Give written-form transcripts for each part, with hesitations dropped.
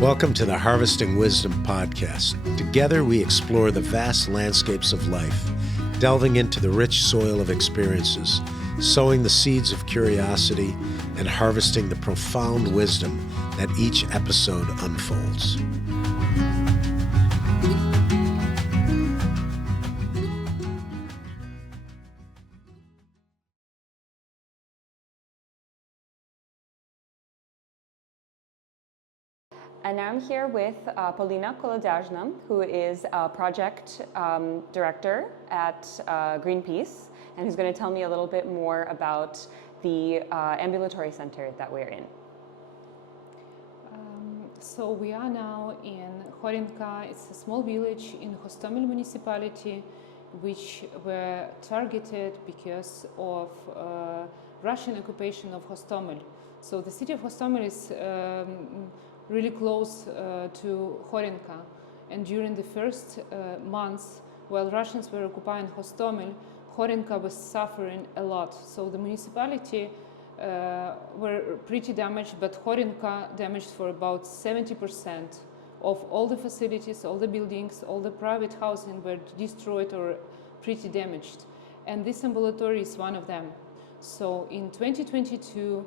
Welcome to the Harvesting Wisdom podcast. Together we explore the vast landscapes of life, delving into the rich soil of experiences, sowing the seeds of curiosity, and harvesting the profound wisdom that each episode unfolds. And now I'm here with Polina Kolodajna, who is a project director at Greenpeace, and who's going to tell me a little bit more about the ambulatory center that we're in. So we are now in Khorenka. It's a small village in Hostomel municipality, which were targeted because of Russian occupation of Hostomel. So the city of Hostomel is really close to Khorenka, and during the first months while Russians were occupying Hostomel, Khorenka was suffering a lot. So the municipality were pretty damaged, but Khorenka damaged for about 70% of all the facilities, all the buildings, all the private housing were destroyed or pretty damaged, and this ambulatory is one of them. So in 2022,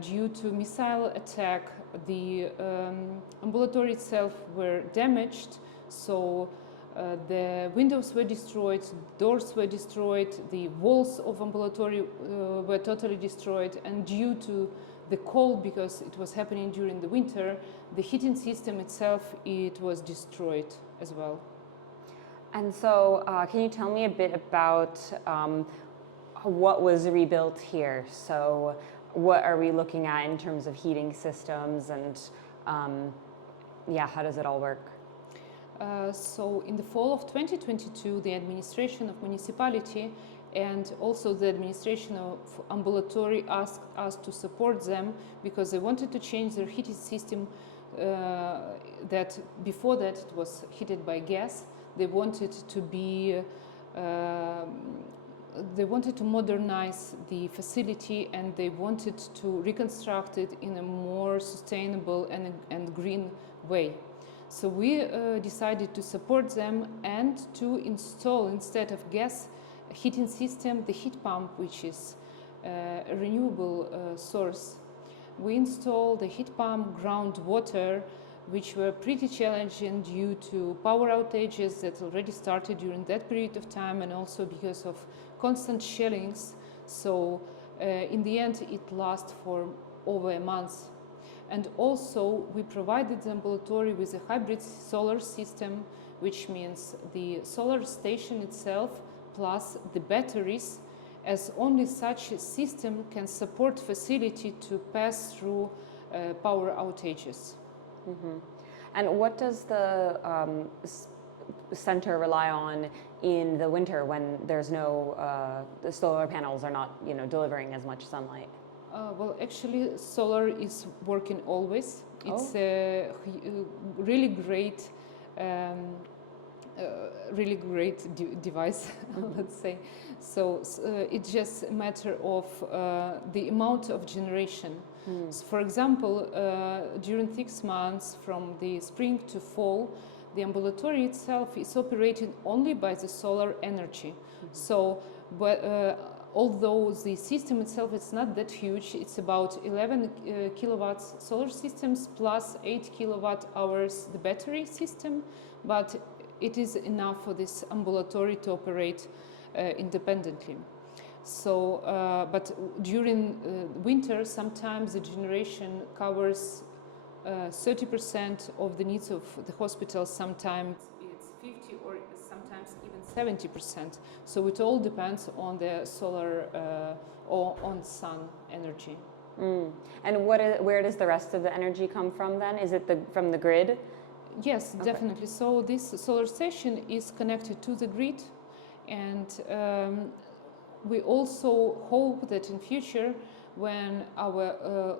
due to missile attack, the ambulatory itself were damaged. So the windows were destroyed, doors were destroyed, the walls of ambulatory were totally destroyed, and due to the cold, because it was happening during the winter, the heating system itself, it was destroyed as well. And so can you tell me a bit about what was rebuilt here? So what are we looking at in terms of heating systems, and how does it all work? So in the fall of 2022, the administration of municipality and also the administration of ambulatory asked us to support them because they wanted to change their heating system that before that it was heated by gas. They wanted to be they wanted to modernize the facility, and they wanted to reconstruct it in a more sustainable and green way. So we decided to support them and to install, instead of gas heating system, the heat pump, which is a renewable source. We installed the heat pump, groundwater, which were pretty challenging due to power outages that already started during that period of time, and also because of constant shellings. So in the end it lasted for over a month. And also we provided the ambulatory with a hybrid solar system, which means the solar station itself plus the batteries, as only such a system can support facility to pass through power outages. Mm-hmm. And what does the center rely on in the winter when there's no, the solar panels are not, delivering as much sunlight? Well, actually, solar is working always. It's a really great, device, let's say. So it's just a matter of the amount of generation. So for example, during 6 months from the spring to fall, the ambulatory itself is operated only by the solar energy. So, although the system itself is not that huge, it's about 11 kilowatts solar systems plus 8 kilowatt hours the battery system, but it is enough for this ambulatory to operate independently. So, but during winter, sometimes the generation covers 30% of the needs of the hospital. Sometimes it's 50 or sometimes even 70%. So it all depends on the solar or on sun energy. And where does the rest of the energy come from then? Is it from the grid? Yes, okay. Definitely. So this solar station is connected to the grid, and we also hope that in future, when our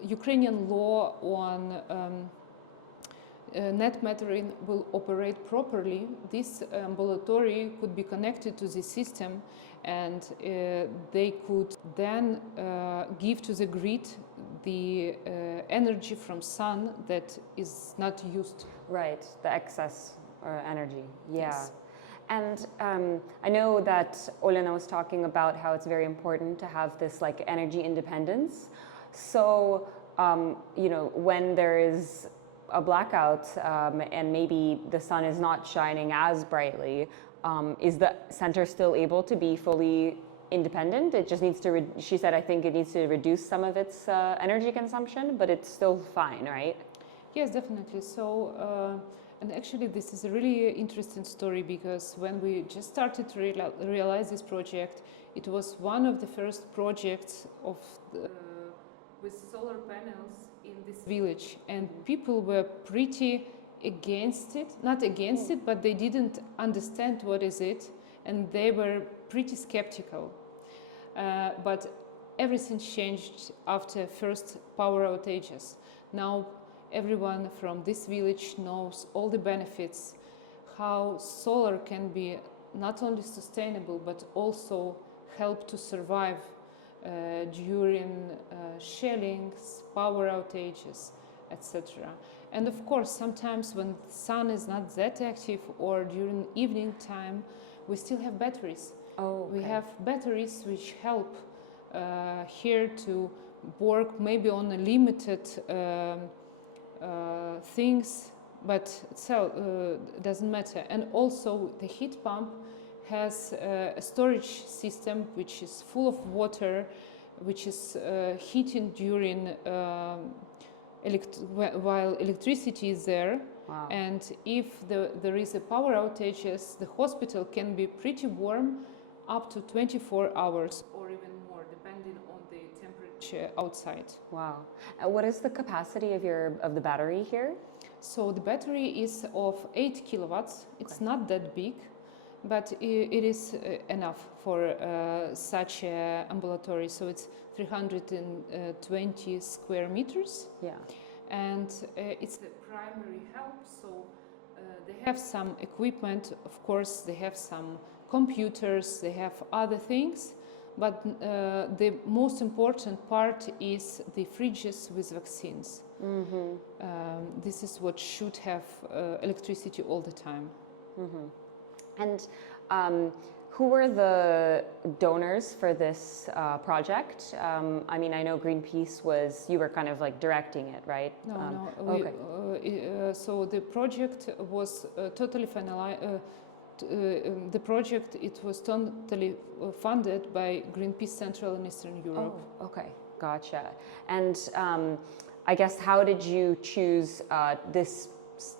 Ukrainian law on net metering will operate properly, this ambulatory could be connected to the system, and they could then give to the grid the energy from sun that is not used. Right, the excess energy. Yeah. Yes. And I know that Olena was talking about how it's very important to have this like energy independence. So, when there is a blackout and maybe the sun is not shining as brightly, is the center still able to be fully independent? It just needs to, she said, I think it needs to reduce some of its energy consumption, but it's still fine, right? Yes, definitely. So, and actually this is a really interesting story, because when we just started to realize this project, it was one of the first projects of with solar panels in this village, and people were pretty against it, not against it, but they didn't understand what is it, and they were pretty skeptical. But everything changed after first power outages. Now everyone from this village knows all the benefits, how solar can be not only sustainable but also help to survive during shellings, power outages, etc. And of course, sometimes when the sun is not that active or during evening time, we still have batteries. Oh, okay. We have batteries which help here to work maybe on a limited things, but it doesn't matter. And also the heat pump has a storage system which is full of water, which is heating during while electricity is there. Wow. And if there is a power outages, the hospital can be pretty warm up to 24 hours or even more, depending on the temperature outside. Wow. What is the capacity of the battery here? So the battery is of 8 kilowatts. It's not that big, but it is enough for such an ambulatory. So it's 320 square meters. Yeah. And it's the primary help. So they have some equipment. Of course, they have some computers. They have other things. But the most important part is the fridges with vaccines. Mm-hmm. This is what should have electricity all the time. Mm-hmm. And who were the donors for this project? I mean, I know Greenpeace you were kind of like directing it, right? No. Okay. So the project was totally finalized. The project, it was totally funded by Greenpeace Central and Eastern Europe. Oh, okay, gotcha. And I guess how did you choose this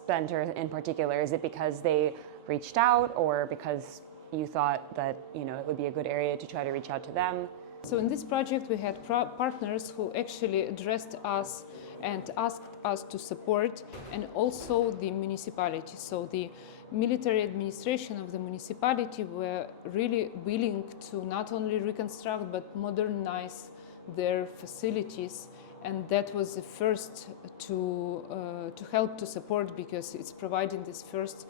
center in particular? Is it because they reached out, or because you thought that it would be a good area to try to reach out to them? So in this project we had partners who actually addressed us and asked us to support, and also the municipality. So the military administration of the municipality were really willing to not only reconstruct but modernize their facilities, and that was the first to help to support, because it's providing this first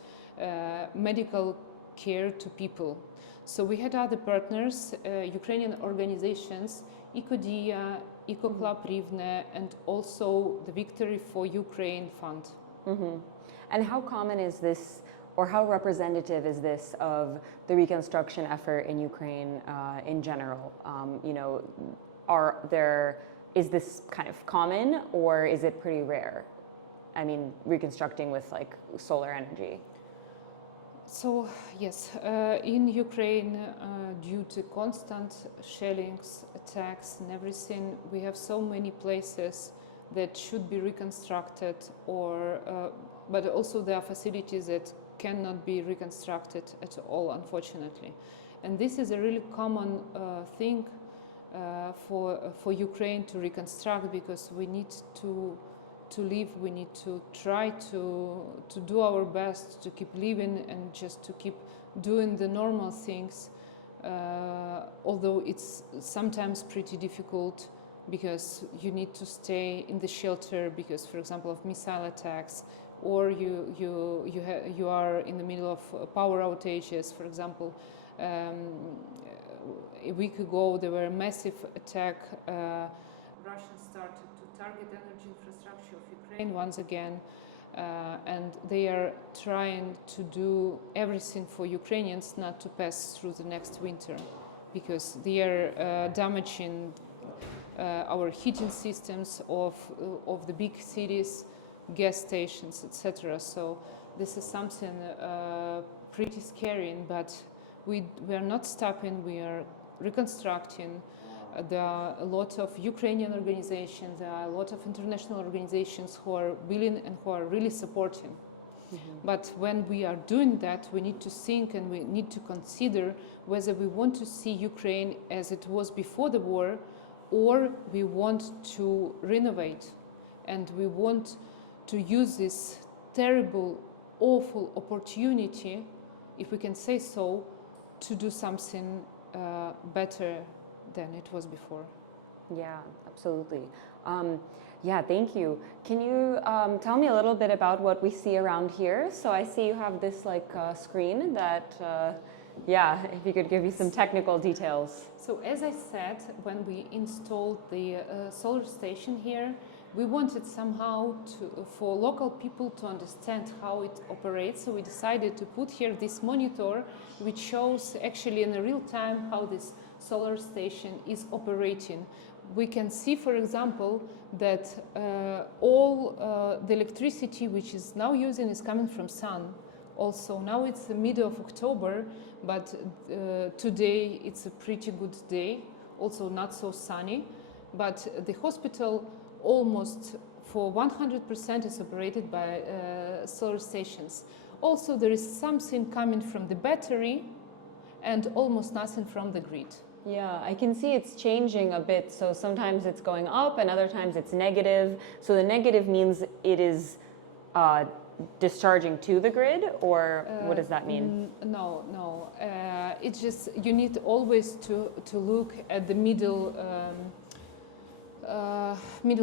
medical care to people. So we had other partners, Ukrainian organizations, EcoDia, EcoClub Rivne, and also the Victory for Ukraine Fund. Mm-hmm. And how common is this, or how representative is this of the reconstruction effort in Ukraine in general? Is this kind of common, or is it pretty rare? I mean, reconstructing with like solar energy. So yes, in Ukraine, due to constant shellings, attacks and everything, we have so many places that should be reconstructed, but also there are facilities that cannot be reconstructed at all, unfortunately. And this is a really common thing for Ukraine to reconstruct, because we need to live, we need to try to do our best to keep living and just to keep doing the normal things, although it's sometimes pretty difficult, because you need to stay in the shelter because, for example, of missile attacks, or you are in the middle of power outages. For example, a week ago there were a massive attack. Russians started to target energy infrastructure of Ukraine once again, and they are trying to do everything for Ukrainians not to pass through the next winter, because they are damaging our heating systems of the big cities, gas stations, etc. So this is something pretty scary, but we are not stopping. We are reconstructing. There are a lot of Ukrainian organizations, there are a lot of international organizations who are willing and who are really supporting. But when we are doing that, we need to think and we need to consider whether we want to see Ukraine as it was before the war, or we want to renovate, and we want to use this terrible, awful opportunity, if we can say so, to do something better than it was before. Yeah, absolutely. Yeah, thank you. Can you tell me a little bit about what we see around here? So I see you have this screen that, yeah, if you could give me some technical details. So as I said, when we installed the solar station here, we wanted somehow for local people to understand how it operates. So we decided to put here this monitor, which shows actually in real time how this solar station is operating. We can see, for example, that all the electricity which is now using is coming from sun. Also, now it's the middle of October, but today it's a pretty good day, also not so sunny. But the hospital almost for 100% is operated by solar stations. Also, there is something coming from the battery and almost nothing from the grid. Yeah, I can see it's changing a bit. So sometimes it's going up and other times it's negative. So the negative means it is discharging to the grid, or what does that mean? No. It's just you need always to look at the middle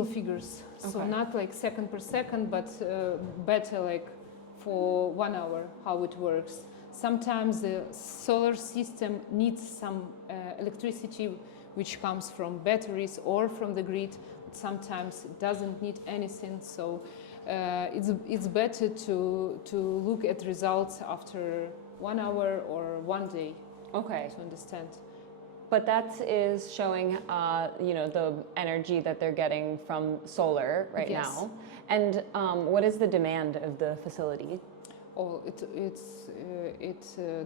figures. Okay. So not like second per second, but better like for 1 hour how it works. Sometimes the solar system needs some electricity which comes from batteries or from the grid. Sometimes it doesn't need anything, so it's better to look at results after 1 hour or 1 day. Okay. To understand. But that is showing, the energy that they're getting from solar right Yes. now. And what is the demand of the facility? Oh, it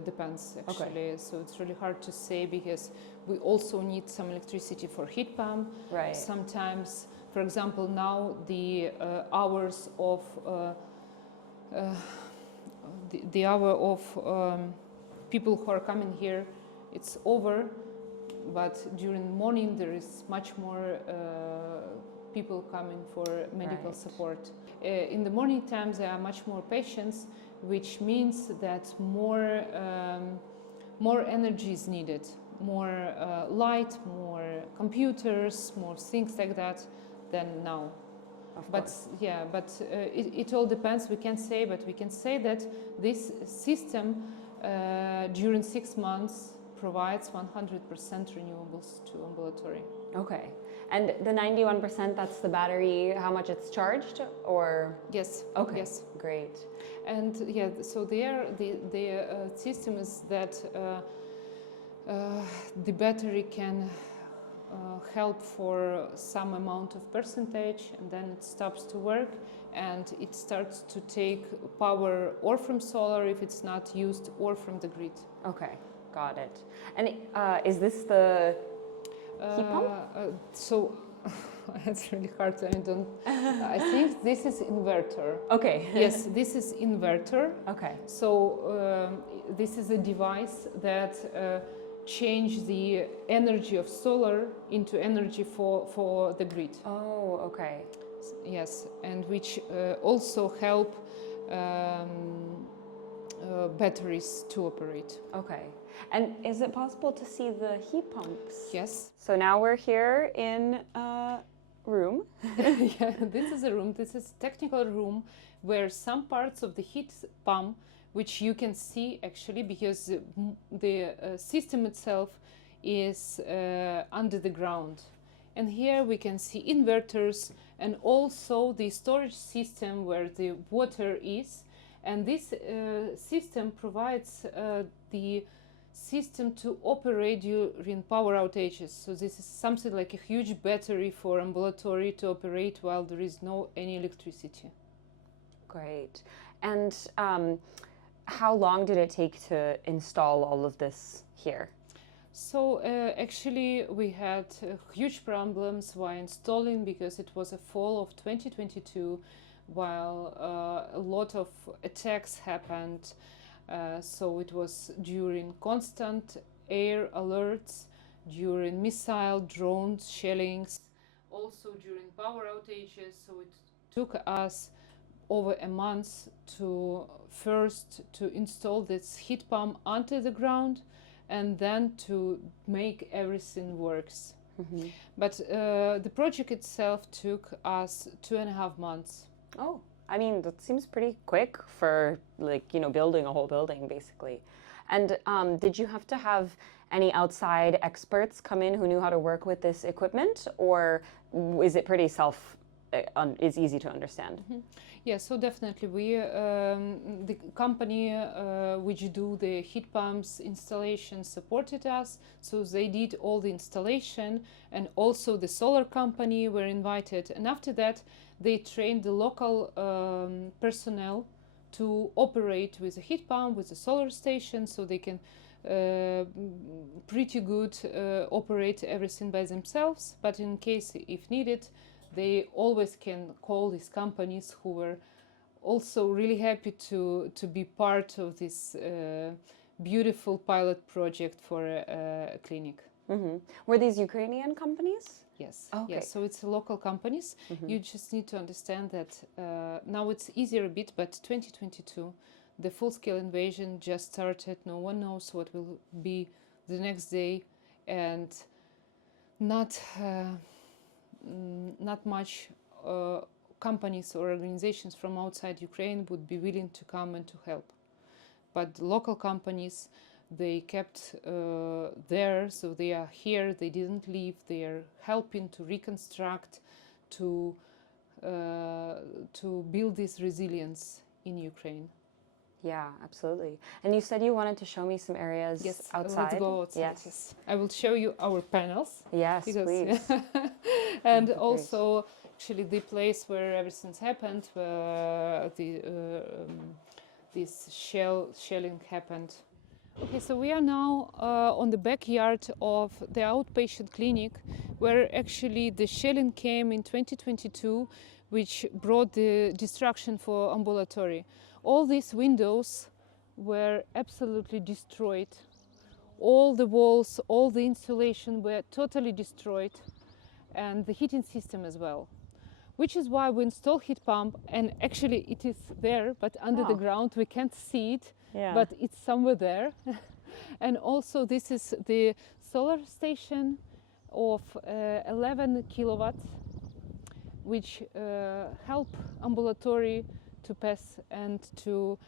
depends actually. Okay. So it's really hard to say because we also need some electricity for heat pump. Right. Sometimes, for example, now the hours of the hour of people who are coming here, it's over. But during the morning there is much more people coming for medical support. In the morning times there are much more patients, which means that more energy is needed, more light, more computers, more things like that than now. But yeah, it all depends. We can't say, but we can say that this system during 6 months provides 100% renewables to ambulatory. Okay. And the 91%, that's the battery, how much it's charged, or? Yes. Okay. Yes. Great. And yeah, so the system is that the battery can help for some amount of percentage, and then it stops to work, and it starts to take power or from solar if it's not used, or from the grid. Okay. Got it. And is this the heat pump? So it's really hard. I think this is inverter. Okay. Yes, this is inverter. Okay. So this is a device that change the energy of solar into energy for the grid. Oh, okay. Yes, and which also help batteries to operate. Okay. And is it possible to see the heat pumps? Yes. So now we're here in room. Yeah, this is a room. This is a technical room where some parts of the heat pump, which you can see actually because the system itself is under the ground. And here we can see inverters and also the storage system where the water is. And this system provides the system to operate during power outages. So this is something like a huge battery for ambulatory to operate while there is no any electricity. Great. And how long did it take to install all of this here? So actually we had huge problems while installing because it was a fall of 2022 while a lot of attacks happened. So it was during constant air alerts, during missile, drones, shellings, also during power outages. So it took us over a month to first to install this heat pump under the ground and then to make everything works. Mm-hmm. But the project itself took us 2.5 months. Oh, I mean, that seems pretty quick for building a whole building basically. And did you have to have any outside experts come in who knew how to work with this equipment, or is it pretty it's easy to understand? Mm-hmm. Yeah, so definitely the company which do the heat pumps installation supported us, so they did all the installation, and also the solar company were invited, and after that they trained the local personnel to operate with a heat pump, with a solar station, so they can pretty good operate everything by themselves, but in case if needed, they always can call these companies who were also really happy to be part of this beautiful pilot project for a clinic. Mm-hmm. Were these Ukrainian companies? Yes. Okay. Yes. So it's local companies. Mm-hmm. You just need to understand that now it's easier a bit, but 2022, the full-scale invasion just started. No one knows what will be the next day, and not much companies or organizations from outside Ukraine would be willing to come and to help. But local companies, they kept there, so they are here, they didn't leave, they are helping to reconstruct, to build this resilience in Ukraine. Yeah, absolutely. And you said you wanted to show me some areas outside. Let's go outside. Yes. I will show you our panels. Yes, please. And also, actually, the place where everything's happened, this shelling happened. Okay, so we are now on the backyard of the outpatient clinic, where actually the shelling came in 2022, which brought the destruction for ambulatory. All these windows were absolutely destroyed. All the walls, all the insulation were totally destroyed, and the heating system as well. Which is why we install heat pump, and actually it is there, but under the ground we can't see it, but it's somewhere there. And also this is the solar station of 11 kilowatts, which help ambulatory to pass and to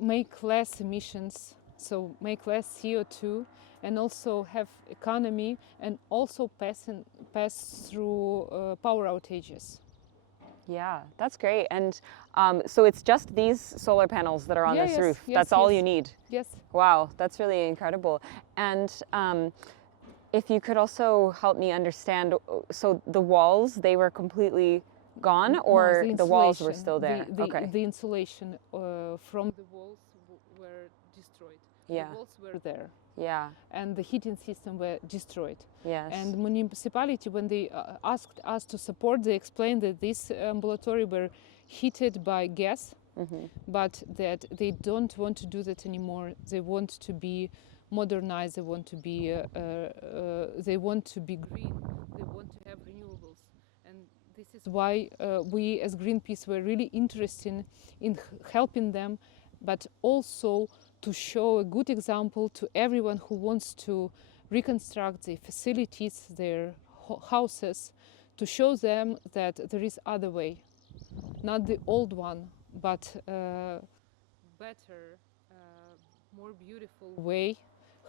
make less emissions, so make less CO2, and also have economy, and also pass through power outages. Yeah, that's great. And so it's just these solar panels that are on this roof. That's all you need. Yes. Wow, that's really incredible. And if you could also help me understand, so the walls, they were completely gone, or no, the walls were still there? The insulation from the walls were destroyed. Yeah. The walls were there. Yeah. And the heating system were destroyed. Yes. And municipality, when they asked us to support, they explained that this ambulatory were heated by gas, but that they don't want to do that anymore. They want to be modernized. They want to be green. They want to have renewables. And this is why we as Greenpeace were really interested in helping them, but also to show a good example to everyone who wants to reconstruct their facilities, their houses to show them that there is other way, not the old one, but better, more beautiful way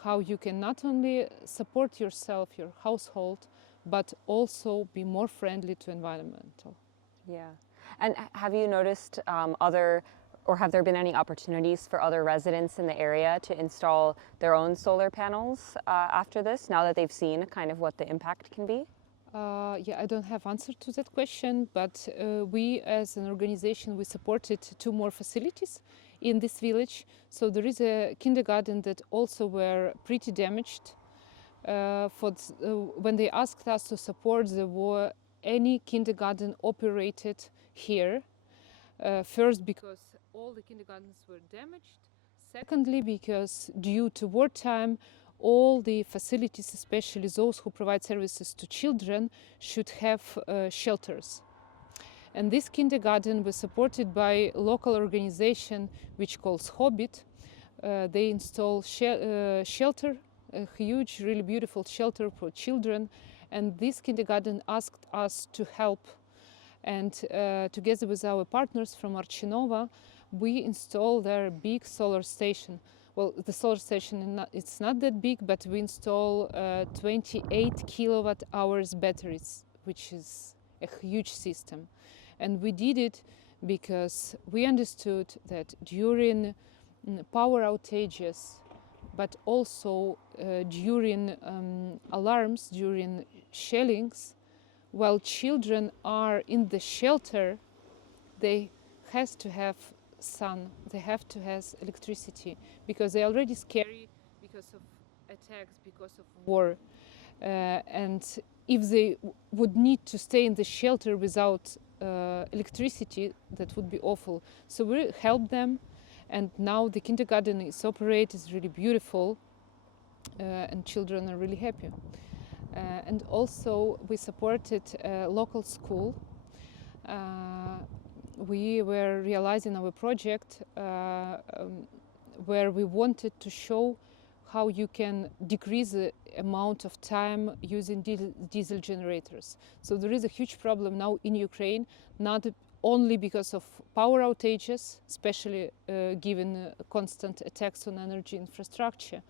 how you can not only support yourself, your household, but also be more friendly to environmental. Yeah. And have you noticed have there been any opportunities for other residents in the area to install their own solar panels after this, now that they've seen kind of what the impact can be? Yeah, I don't have answer to that question, but we as an organization, we supported 2 more facilities in this village. So there is a kindergarten that also were pretty damaged. When they asked us to support, there were any kindergarten operated here. First, because all the kindergartens were damaged. Secondly, because due to wartime, all the facilities, especially those who provide services to children, should have shelters. And this kindergarten was supported by a local organization which calls Hobbit. They install shelter, a huge, really beautiful shelter for children. And this kindergarten asked us to help. And together with our partners from Archinova, we installed their big solar station. Well, the solar station, it's not that big, but we install 28 kilowatt hours batteries, which is a huge system. And we did it because we understood that during power outages, but also during alarms, during shellings, while children are in the shelter, they has to have sun, they have to have electricity, because they're already scary because of attacks, because of war. And if they would need to stay in the shelter without electricity, that would be awful. So we help them, and now the kindergarten is operated, it's really beautiful, and children are really happy. And also we supported a local school. We were realizing our project where we wanted to show how you can decrease the amount of time using diesel generators. So there is a huge problem now in Ukraine, not only because of power outages, especially given constant attacks on energy infrastructure,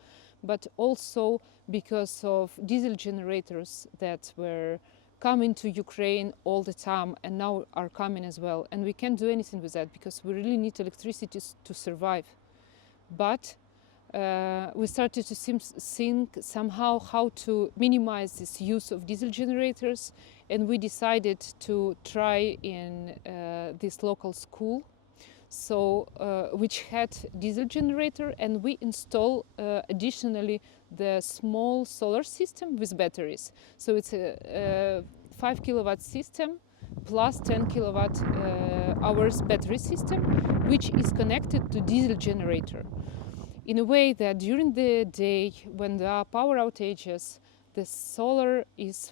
but also because of diesel generators that were coming to Ukraine all the time and now are coming as well. And we can't do anything with that because we really need electricity to survive. But we started to think somehow how to minimize this use of diesel generators, and we decided to try in this local school, so which had diesel generator, and we install additionally the small solar system with batteries. So it's a 5 kilowatt system plus 10 kilowatt hours battery system, which is connected to diesel generator, in a way that during the day when there are power outages, the solar is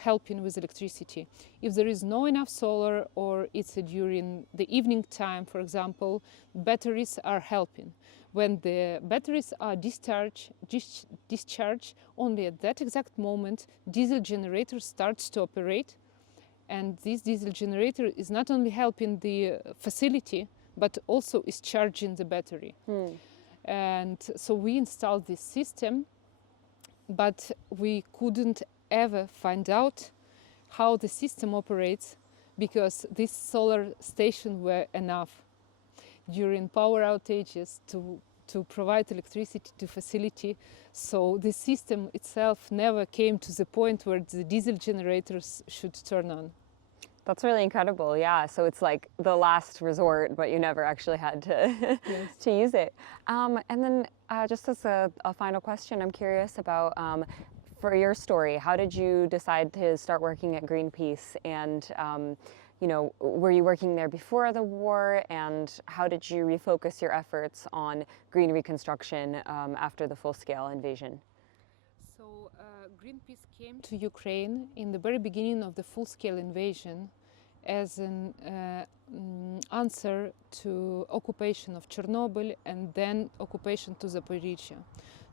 helping with electricity. If there is no enough solar, or it's during the evening time, for example, batteries are helping. When the batteries are discharged, only at that exact moment, diesel generator starts to operate. And this diesel generator is not only helping the facility, but also is charging the battery. And so we installed this system, but we couldn't ever find out how the system operates, because this solar station were enough during power outages to provide electricity to facility. So the system itself never came to the point where the diesel generators should turn on. That's really incredible, yeah. So it's like the last resort, but you never actually had to, Yes. to use it. And then just as a final question, I'm curious about, for your story, how did you decide to start working at Greenpeace? And you know, were you working there before the war? And how did you refocus your efforts on green reconstruction after the full-scale invasion? So Greenpeace came to Ukraine in the very beginning of the full-scale invasion as an answer to occupation of Chernobyl and then occupation to Zaporizhia.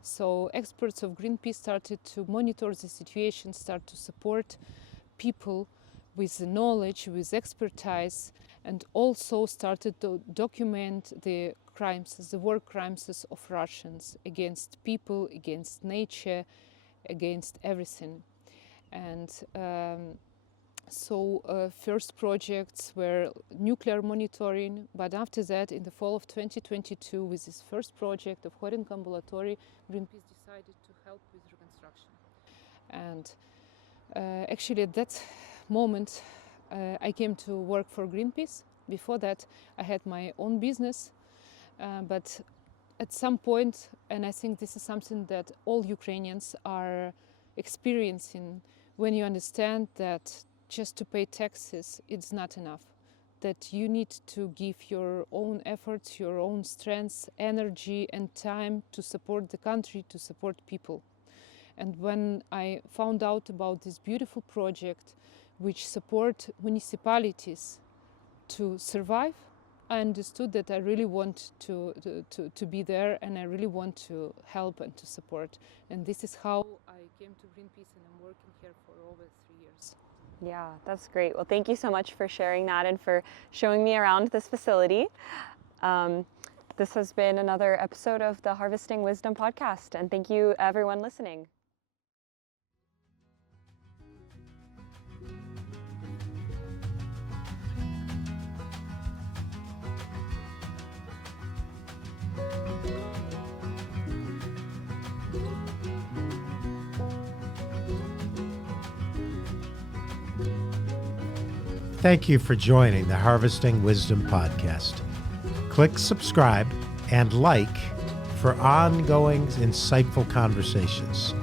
So experts of Greenpeace started to monitor the situation, start to support people with the knowledge, with expertise, and also started to document the crimes, the war crimes of Russians against people, against nature, against everything. And first projects were nuclear monitoring, but after that, in the fall of 2022, with this first project of Khorenka ambulatory, Greenpeace decided to help with reconstruction. And actually at that moment, I came to work for Greenpeace. Before that, I had my own business, but at some point, and I think this is something that all Ukrainians are experiencing, when you understand that just to pay taxes, it's not enough, that you need to give your own efforts, your own strength, energy and time to support the country, to support people. And when I found out about this beautiful project which support municipalities to survive, I understood that I really want to be there, and I really want to help and to support. And this is how I came to Greenpeace, and I'm working here for over 3 years. Yeah, that's great. Well, thank you so much for sharing that and for showing me around this facility. This has been another episode of the Harvesting Wisdom podcast, and thank you everyone listening. Thank you for joining the Harvesting Wisdom podcast. Click subscribe and like for ongoing insightful conversations.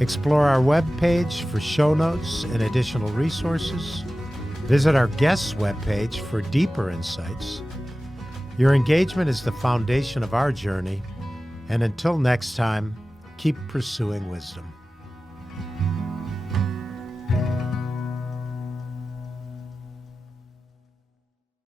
Explore our webpage for show notes and additional resources. Visit our guests' webpage for deeper insights. Your engagement is the foundation of our journey, and until next time, keep pursuing wisdom.